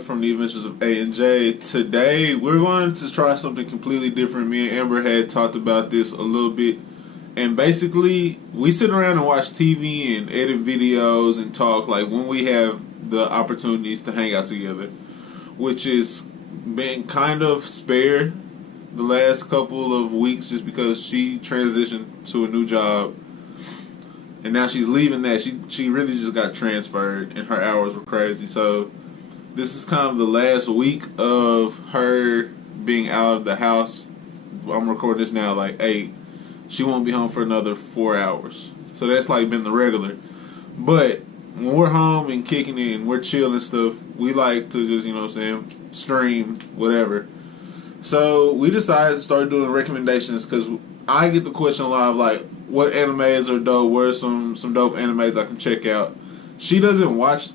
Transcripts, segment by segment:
Jeff from the Adventures of A and J. Today we're going to try something completely different. Me and Amber had talked about this a little bit, and basically we sit around and watch TV and edit videos and talk like when we have the opportunities to hang out together, which is been kind of spare the last couple of weeks just because she transitioned to a new job. And now she's leaving that. She really just got transferred, and her hours were crazy. So this is kind of the last week of her being out of the house. I'm recording this now like 8. She won't be home for another 4 hours. So that's like been the regular. But when we're home and kicking it and we're chill and stuff, we like to just, you know what I'm saying, stream, whatever. So we decided to start doing recommendations because I get the question a lot of like, what animes are dope? What are some dope animes I can check out? She doesn't watch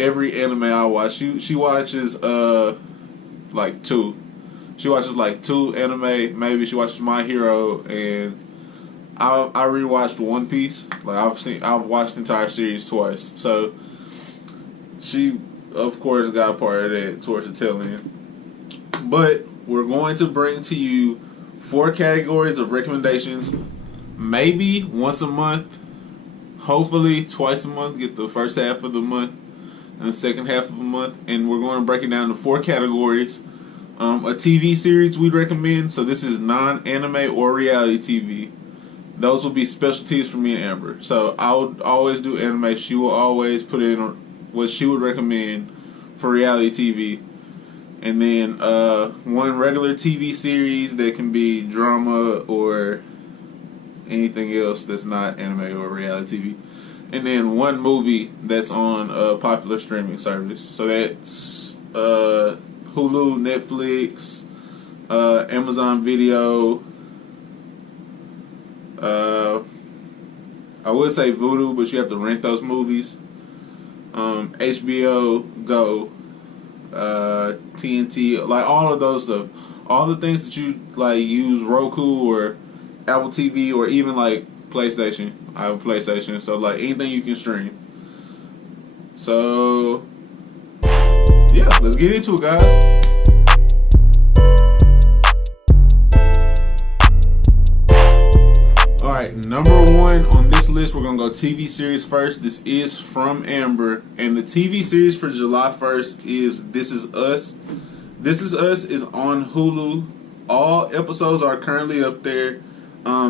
every anime I watch. She watches like 2. She watches like 2 anime. Maybe she watches My Hero, and I rewatched One Piece. Like I've watched the entire series twice. So she of course got a part of that towards the tail end. But we're going to bring to you 4 categories of recommendations. Maybe once a month, hopefully twice a month. Get the first half of the month and the second half of the month, and we're going to break it down to 4 categories. A TV series we'd recommend. So this is non-anime or reality TV. Those will be specialties for me and Amber. So I would always do anime. She will always put in what she would recommend for reality TV. And then one regular TV series that can be drama or anything else that's not anime or reality TV. And then one movie that's on a popular streaming service. So that's Hulu, Netflix, Amazon Video. I would say Vudu, but you have to rent those movies. HBO Go, TNT, like all of those stuff. All the things that you like use Roku or Apple TV or even like PlayStation. I have a PlayStation, so like anything you can stream. So yeah, let's get into it, guys. Alright, number 1 on this list, we're going to go TV series first. This is from Amber, and the TV series for July 1st is This Is Us. This Is Us is on Hulu. All episodes are currently up there.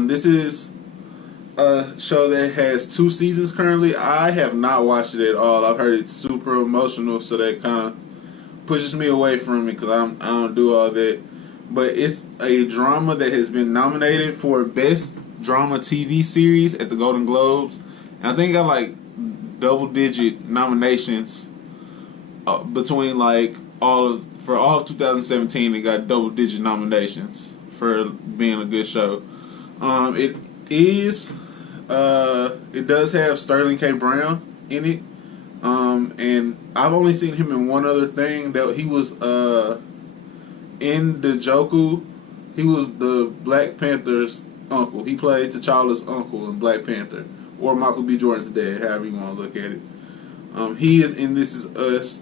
This is a show that has 2 seasons currently. I have not watched it at all. I've heard it's super emotional, so that kind of pushes me away from it because I don't do all that. But it's a drama that has been nominated for Best Drama TV Series at the Golden Globes. And I think it got like double-digit nominations between like all of 2017. It got double-digit nominations for being a good show. It does have Sterling K. Brown in it, and I've only seen him in one other thing. That he was in the Joku. He was the Black Panther's uncle. He played T'Challa's uncle in Black Panther, or Michael B. Jordan's dad, however you want to look at it. He is in This Is Us.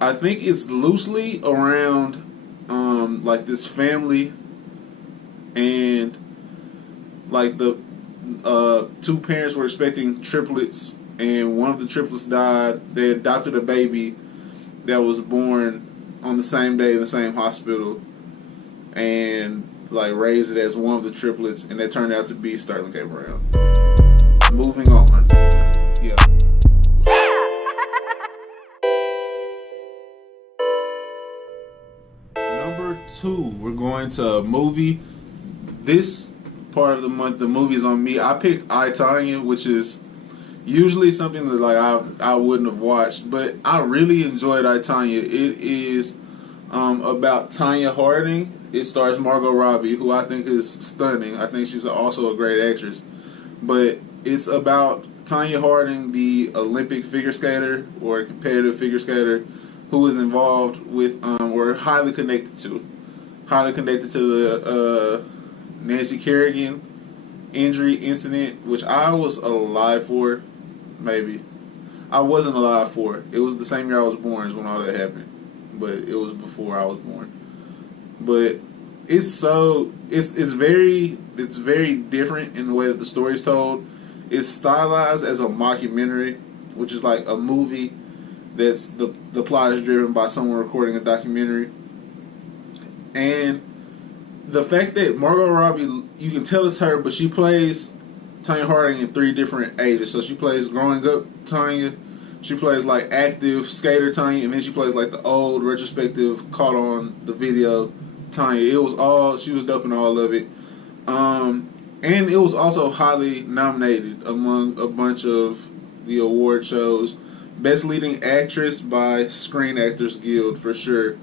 I think it's loosely around like this family, and like the 2 parents were expecting triplets, and one of the triplets died. They adopted a baby that was born on the same day in the same hospital, and like raised it as one of the triplets, and that turned out to be Sterling K. Brown. Moving on. Yeah. Number 2, we're going to a movie. This part of the month, the movie's on me. I picked I, Tonya, which is usually something that like I wouldn't have watched, but I really enjoyed I, Tonya. It is about Tonya Harding. It stars Margot Robbie, who I think is stunning. I think she's also a great actress. But it's about Tonya Harding, the Olympic figure skater or competitive figure skater, who is involved with or highly connected to the Nancy Kerrigan injury incident, which I was alive for, maybe. I wasn't alive for it. It was the same year I was born is when all that happened, but it was before I was born. But it's very different in the way that the story is told. It's stylized as a mockumentary, which is like a movie that's the plot is driven by someone recording a documentary. And the fact that Margot Robbie, you can tell it's her, but she plays Tonya Harding in 3 different ages. So she plays growing up Tonya, she plays like active skater Tonya, and then she plays like the old retrospective caught on the video Tonya. She was dope in all of it. And it was also highly nominated among a bunch of the award shows. Best Leading Actress by Screen Actors Guild for sure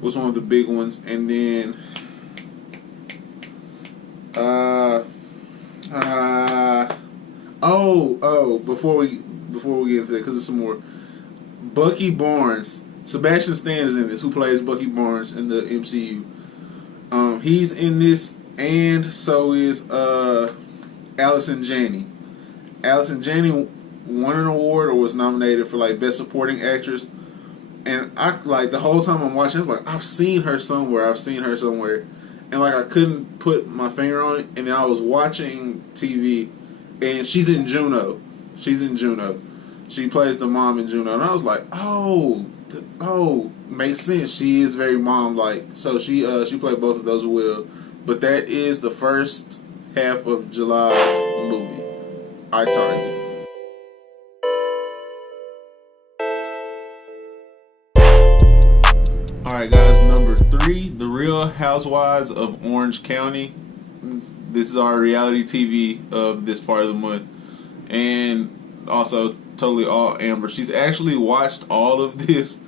was one of the big ones, and then before we get into that, because there's some more. Bucky Barnes, Sebastian Stan is in this, who plays Bucky Barnes in the MCU. He's in this, and so is Allison Janney. Allison Janney won an award or was nominated for like Best Supporting Actress, and I like the whole time I'm watching, I was like, I've seen her somewhere, and like I couldn't put my finger on it, and then I was watching TV, and she's in Juno. She plays the mom in Juno, and I was like, oh, makes sense. She is very mom-like, so she played both of those well. But that is the first half of July's movie, I Target. Alright guys, number 3, The Real Housewives of Orange County. This is our reality TV of this part of the month. And also totally all Amber. She's actually watched all of this.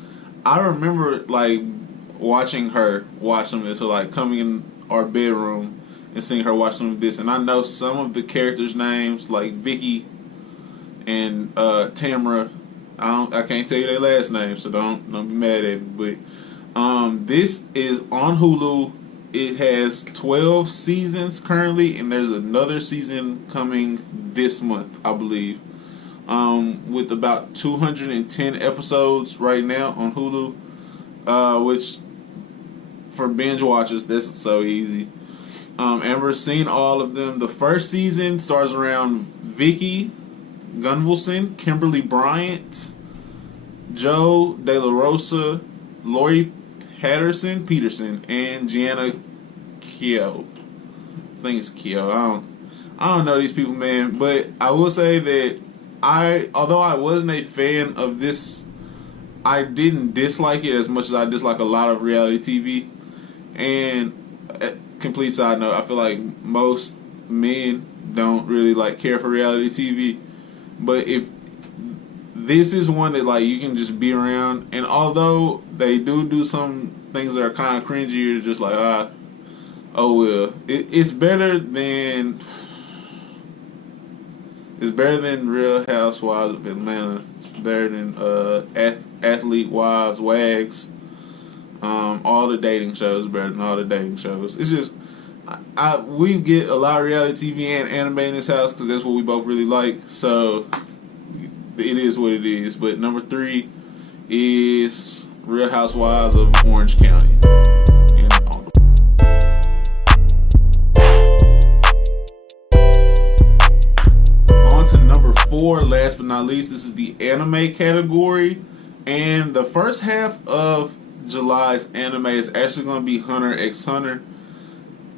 I remember like watching her watch some of this, so like coming in our bedroom and seeing her watch some of this, and I know some of the characters' names like Vicky and Tamara. I can't tell you their last names, so don't be mad at me. But this is on Hulu. It has 12 seasons currently, and there's another season coming this month, I believe. With about 210 episodes right now on Hulu, which for binge watchers, this is so easy. Amber's seen all of them. The first season stars around Vicky Gunvalson, Kimberly Bryant, Joe De La Rosa, Lori Peterson, and Gianna Keough. I think it's Keough. I don't know these people, man. But I will say that although I wasn't a fan of this, I didn't dislike it as much as I dislike a lot of reality TV. And complete side note, I feel like most men don't really like care for reality TV. But if this is one that like you can just be around, and although they do some things that are kind of cringy, you're just like oh well. It's better than Real Housewives of Atlanta. It's better than Athlete Wives, Wags. All the dating shows better than all the dating shows. It's just we get a lot of reality TV and anime in this house because that's what we both really like. So it is what it is. But number 3 is Real Housewives of Orange County. On to number 4, last but not least, this is the anime category. And the first half of July's anime is actually going to be Hunter x Hunter.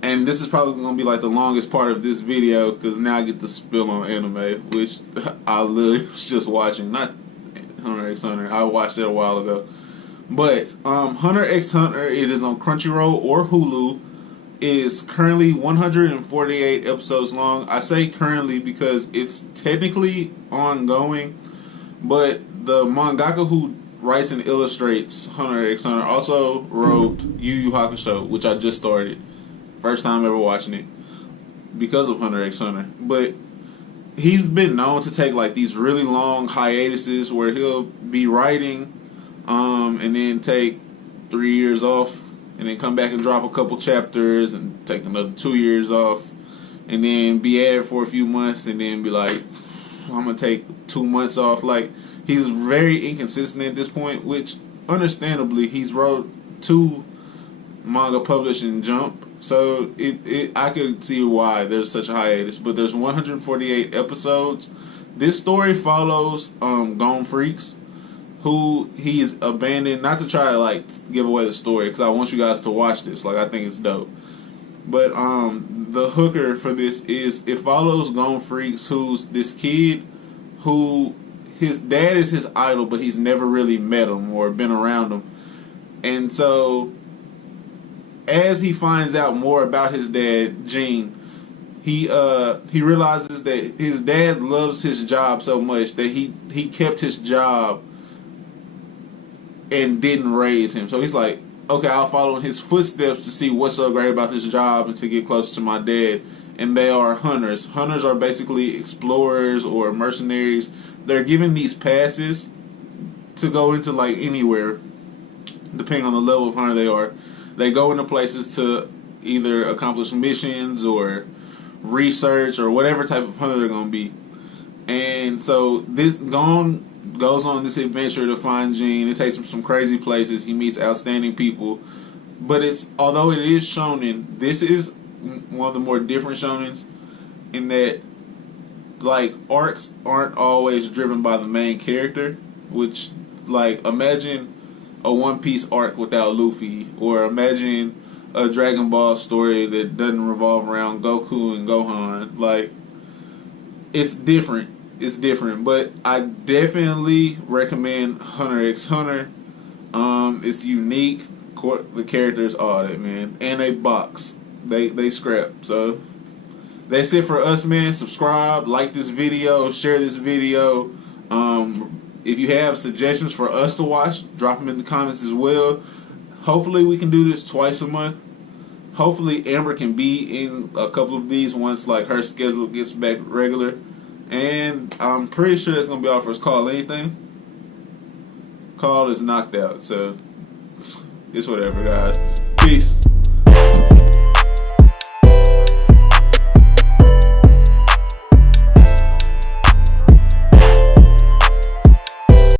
And this is probably going to be like the longest part of this video because now I get to spill on anime, which I literally was just watching. Not Hunter x Hunter. I watched it a while ago. But Hunter x Hunter, it is on Crunchyroll or Hulu. It is currently 148 episodes long. I say currently because it's technically ongoing. But the mangaka who writes and illustrates Hunter x Hunter also wrote Yu Yu Hakusho, which I just started. First time ever watching it because of Hunter x Hunter. But he's been known to take like these really long hiatuses where he'll be writing and then take 3 years off and then come back and drop a couple chapters and take another 2 years off and then be at it for a few months and then be like, I'm going to take 2 months off. Like, He's very inconsistent at this point, which understandably he's wrote 2 manga published in Jump, so I could see why there's such a hiatus. But there's 148 episodes. This story follows Gon Freaks, who he's abandoned. Not to try to like give away the story, because I want you guys to watch this. Like, I think it's dope. But the hooker for this is it follows Gon Freaks, who's this kid who his dad is his idol, but he's never really met him or been around him. And so as he finds out more about his dad, Gene, he realizes that his dad loves his job so much that he kept his job and didn't raise him. So he's like, okay, I'll follow in his footsteps to see what's so great about this job and to get close to my dad. And they are hunters. Hunters are basically explorers or mercenaries. They're given these passes to go into like anywhere, depending on the level of hunter they are. They go into places to either accomplish missions or research or whatever type of hunter they're going to be. And so this Gon goes on this adventure to find Gene. It takes him some crazy places. He meets outstanding people. But although it is shonen, this is one of the more different shonens in that, like, arcs aren't always driven by the main character, which, like, imagine a One Piece arc without Luffy, or imagine a Dragon Ball story that doesn't revolve around Goku and Gohan. Like, it's different. It's different, but I definitely recommend Hunter x Hunter. It's unique. The characters, all that, man, and they box. They scrap. So that's it for us, man. Subscribe, like this video, share this video. If you have suggestions for us to watch, drop them in the comments as well. Hopefully we can do this twice a month. Hopefully Amber can be in a couple of these once like her schedule gets back regular. And I'm pretty sure that's gonna be our first call. Anything? Call is knocked out, so it's whatever, guys. Peace.